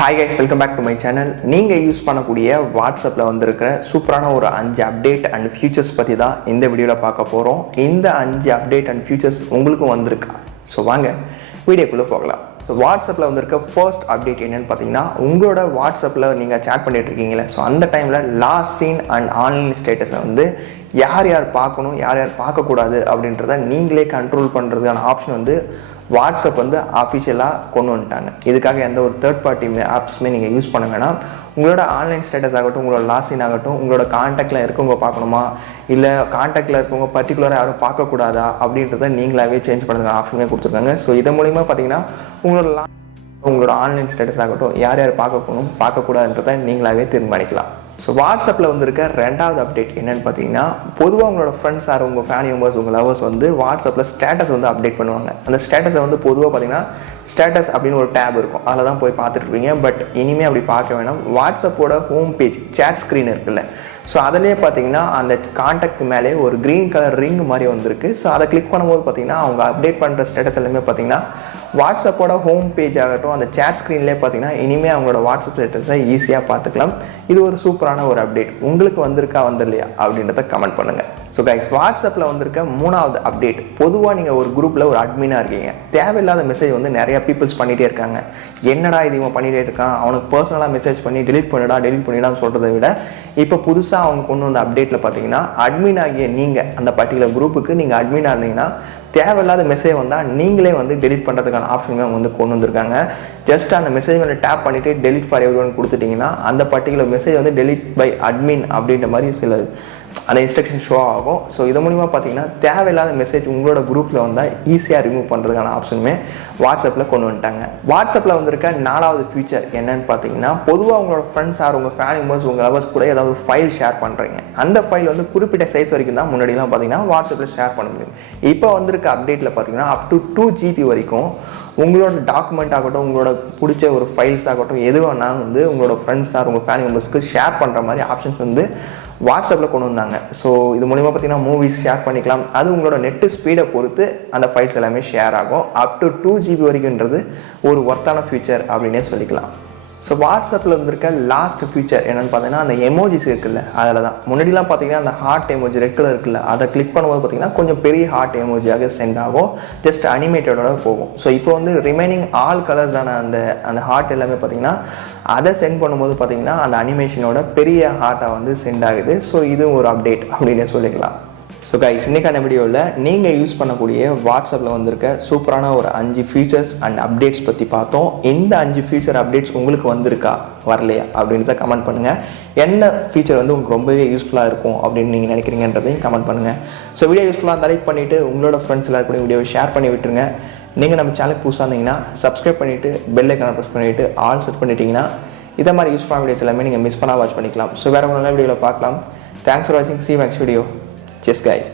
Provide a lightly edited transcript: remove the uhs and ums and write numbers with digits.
Hi guys, welcome back to my channel. நீங்கள் use பண்ணக்கூடிய வாட்ஸ்அப்பில் வந்திருக்கிற சூப்பரான ஒரு 5 அப்டேட் அண்ட் ஃபியூச்சர்ஸ் பற்றி தான் இந்த வீடியோவில் பார்க்க போகிறோம். இந்த 5 அப்டேட் அண்ட் ஃபியூச்சர்ஸ் உங்களுக்கும் வந்திருக்கா? ஸோ வாங்க வீடியோக்குள்ளே போகலாம். ஸோ வாட்ஸ்அப்பில் வந்திருக்க ஃபர்ஸ்ட் அப்டேட் என்னென்னு பார்த்தீங்கன்னா, உங்களோட வாட்ஸ்அப்பில் நீங்கள் சேட் பண்ணிட்டு இருக்கீங்களே, ஸோ அந்த டைமில் லாஸ்ட் சீன் அண்ட் ஆன்லைன் ஸ்டேட்டஸை வந்து யார் யார் பார்க்கணும் யார் யார் பார்க்கக்கூடாது அப்படின்றத நீங்களே கண்ட்ரோல் பண்ணுறதுக்கான ஆப்ஷன் வந்து வாட்ஸ்அப் வந்து ஆஃபிஷியலாக கொண்டு வந்துட்டாங்க. இதுக்காக எந்த ஒரு தேர்ட் பார்ட்டி ஆப்ஸுமே நீங்கள் யூஸ் பண்ண வேணாம். உங்களோட ஆன்லைன் ஸ்டேட்டஸ் ஆகட்டும், உங்களோட லாஸ்இன் ஆகட்டும், உங்களோட கான்டாக்டில் இருக்கவங்க பார்க்கணுமா இல்லை கான்டாக்டில் இருக்கவங்க பர்டிகுலராக யாரும் பார்க்கக்கூடாதா அப்படின்றத நீங்களாகவே சேஞ்ச் பண்ணுறதுக்கான ஆப்ஷனுமே கொடுத்துருக்காங்க. ஸோ இதன் மூலிமா பார்த்தீங்கன்னா உங்களோட ஆன்லைன் ஸ்டேட்டஸ் ஆகட்டும் யார் யார் பார்க்கணும் பார்க்கக்கூடாதுன்றதை நீங்களாகவே தீர்மானிக்கலாம். ஸோ வாட்ஸ்அப்பில் வந்திருக்க ரெண்டாவது அப்டேட் என்னென்னு பார்த்தீங்கன்னா, பொதுவாக உங்களோட ஃப்ரெண்ட்ஸ் ஆர் உங்கள் ஃபேமிலி மெம்பர்ஸ் உங்கள் லவர்ஸ் வந்து வாட்ஸ்அப்பில் ஸ்டேட்டஸ் வந்து அப்டேட் பண்ணுவாங்க. அந்த ஸ்டேட்டஸை வந்து பொதுவாக பார்த்தீங்கன்னா ஸ்டேட்டஸ் அப்படின்னு ஒரு டேப் இருக்கும், அதில் தான் போய் பார்த்துட்ருப்பீங்க. பட் இனிமேல் அப்படி பார்க்க வேணாம். வாட்ஸ்அப்போட ஹோம் பேஜ் சேட் ஸ்க்ரீன் இருக்குல்ல, ஸோ அதிலே பார்த்தீங்கன்னா அந்த கான்டாக்ட் மேலே ஒரு க்ரீன் கலர் ரிங் மாதிரி வந்திருக்கு. ஸோ அதை கிளிக் பண்ணும்போது பார்த்தீங்கன்னா அவங்க அப்டேட் பண்ணுற ஸ்டேட்டஸ் எல்லாமே பார்த்தீங்கன்னா வாட்ஸ்அப்போட ஹோம் பேஜ் ஆகட்டும் அந்த சேட் ஸ்க்ரீன்லேயே பார்த்தீங்கன்னா இனிமேல் அவங்களோட வாட்ஸ்அப் ஸ்டேட்டஸை ஈஸியாக பார்த்துக்கலாம். இது ஒரு சூப்பரான ஒரு அப்டேட். உங்களுக்கு வந்திருக்கா வந்துடலையா அப்படின்றத கமெண்ட் பண்ணுங்கள். ஸோ கைஸ், வாட்ஸ்அப்பில் வந்திருக்க மூணாவது அப்டேட், பொதுவாக நீங்கள் ஒரு குரூப்பில் ஒரு அட்மினாக இருக்கீங்க, தேவையில்லாத மெசேஜ் வந்து நிறையா பீப்புள்ஸ் பண்ணிகிட்டே இருக்காங்க. என்னடா இது இவன் பண்ணிகிட்டே இருக்கான், அவனுக்கு பர்சனலாக மெசேஜ் பண்ணி டெலிட் பண்ணிடான்னு சொல்கிறத விட இப்போ புதுசாக அவங்க கொண்டு வந்த அப்டேட்டில் பார்த்தீங்கன்னா அட்மின் ஆகிய நீங்கள் அந்த பர்டிகுலர் குரூப்புக்கு நீங்கள் அட்மினாக இருந்தீங்கன்னா தேவையில்லாத மெசேஜ் வந்தால் நீங்களே வந்து டெலிட் பண்ணுறதுக்கான ஆப்ஷனுமே அவங்க வந்து கொண்டு வந்திருக்காங்க. ஜஸ்ட் அந்த மெசேஜ் வந்து டேப் பண்ணிவிட்டு டெலிட் ஃபார் எவ்ரி ஒன் கொடுத்துட்டிங்கன்னா அந்த பர்டிகுலர் மெசேஜ் வந்து டெலிட் பை அட்மின் அப்படின்ற மாதிரி சில அந்த இன்ஸ்ட்ரக்ஷன் ஷோ ஆகும். ஸோ இது மூலிமா பார்த்தீங்கன்னா தேவையில்லாத மெசேஜ் உங்களோட குரூப்பில் வந்தால் ஈஸியாக ரிமூவ் பண்ணுறதுக்கான ஆப்ஷனுமே வாட்ஸ்அப்பில் கொண்டு வந்துட்டாங்க. வாட்ஸ்அப்பில் வந்திருக்க நாலாவது ஃபியூச்சர் என்னன்னு பார்த்தீங்கன்னா, பொதுவாக உங்களோட ஃப்ரெண்ட்ஸ் ஆர் உங்கள் ஃபேமிலி மெம்பர்ஸ் உங்கள் லவர்ஸ் கூட ஏதாவது ஒரு ஃபைல் ஷேர் பண்ணுறீங்க. அந்த ஃபைல் வந்து குறிப்பிட்ட சைஸ் வரைக்கும் தான் முன்னாடிலாம் பார்த்தீங்கன்னா வாட்ஸ்அப்பில் ஷேர் பண்ண முடியும். இப்போ வந்திருக்க அப்டேட்டில் பார்த்தீங்கன்னா அப் டு 2 GB வரைக்கும் உங்களோட டாக்குமெண்ட் ஆகட்டும், உங்களோட பிடிச்ச ஒரு ஃபைல்ஸ் ஆகட்டும், எது வேணாலும் வந்து உங்களோட ஃப்ரெண்ட்ஸ் ஆர் உங்கள் ஃபேமிலி மெம்பர்ஸ்க்கு ஷேர் பண்ணுற மாதிரி ஆப்ஷன்ஸ் வந்து வாட்ஸ்அப்பில் கொண்டு வந்தாங்க. ஸோ இது மூலிமா பார்த்தீங்கன்னா மூவிஸ் ஷேர் பண்ணிக்கலாம். அது உங்களோட நெட்டு ஸ்பீடை பொறுத்து அந்த ஃபைல்ஸ் எல்லாமே ஷேர் ஆகும். அப் டு 2 GB வரைக்கும்ன்றது ஒரு ஒர்த்தான ஃபியூச்சர் அப்படின்னே சொல்லிக்கலாம். ஸோ வாட்ஸ்அப்பில் இருந்திருக்க லாஸ்ட் ஃபியூச்சர் என்னென்னு பார்த்தீங்கன்னா அந்த எமோஜிஸ் இருக்குல்ல, அதில் தான் முன்னாடிலாம் பார்த்தீங்கன்னா அந்த ஹார்ட் எமோஜி ரெட் கலர் இருக்குல்ல, அதை கிளிக் பண்ணும்போது பார்த்தீங்கன்னா கொஞ்சம் பெரிய ஹார்ட் எமோஜியாக சென்ட் ஆகும், ஜஸ்ட் அனிமேட்டடோட போகும். ஸோ இப்போ வந்து ரிமைனிங் ஆல் கலர்ஸான அந்த ஹார்ட் எல்லாமே பார்த்தீங்கன்னா அதை சென்ட் பண்ணும்போது பார்த்தீங்கன்னா அந்த அனிமேஷனோட பெரிய ஹார்ட்டாக வந்து சென்ட் ஆகுது. ஸோ இதுவும் ஒரு அப்டேட் அப்படின்னே சொல்லிக்கலாம். ஸோ கைஸ், இன்றைக்கான வீடியோவில் நீங்கள் யூஸ் பண்ணக்கூடிய வாட்ஸ்அப்பில் வந்திருக்க சூப்பரான ஒரு 5 ஃபீச்சர்ஸ் அண்ட் அப்டேட்ஸ் பற்றி பார்த்தோம். இந்த 5 ஃபீச்சர் அப்டேட்ஸ் உங்களுக்கு வந்திருக்கா வரலையா அப்படின்றத கமெண்ட் பண்ணுங்கள். என்ன ஃபீச்சர் வந்து உங்களுக்கு ரொம்பவே யூஸ்ஃபுல்லாக இருக்கும் அப்படின்னு நீங்கள் நினைக்கிறீங்கன்றதையும் கமெண்ட் பண்ணுங்கள். ஸோ வீடியோ யூஸ்ஃபுல்லாக லைக் பண்ணிவிட்டு உங்களோட ஃப்ரெண்ட்ஸ் எல்லாருக்கும் வீடியோவை ஷேர் பண்ணி விட்டுருங்க. நீங்கள் நம்ம சேனலுக்கு புதுசாக இருந்தீங்கன்னா சப்ஸ்கிரைப் பண்ணிவிட்டு பெல் ஐக்கானை ப்ரெஸ் பண்ணிவிட்டு ஆல் செட் பண்ணிட்டீங்கன்னா இதை மாதிரி யூஸ்ஃபுல்லான வீடியோஸ் எல்லாமே நீங்கள் மிஸ் பண்ணால் வாட்ச் பண்ணிக்கலாம். ஸோ வேறு ஒரு நல்ல வீடியோவில் பார்க்கலாம். தேங்க்ஸ் ஃபார் வாட்சிங். See you next video. Cheers guys.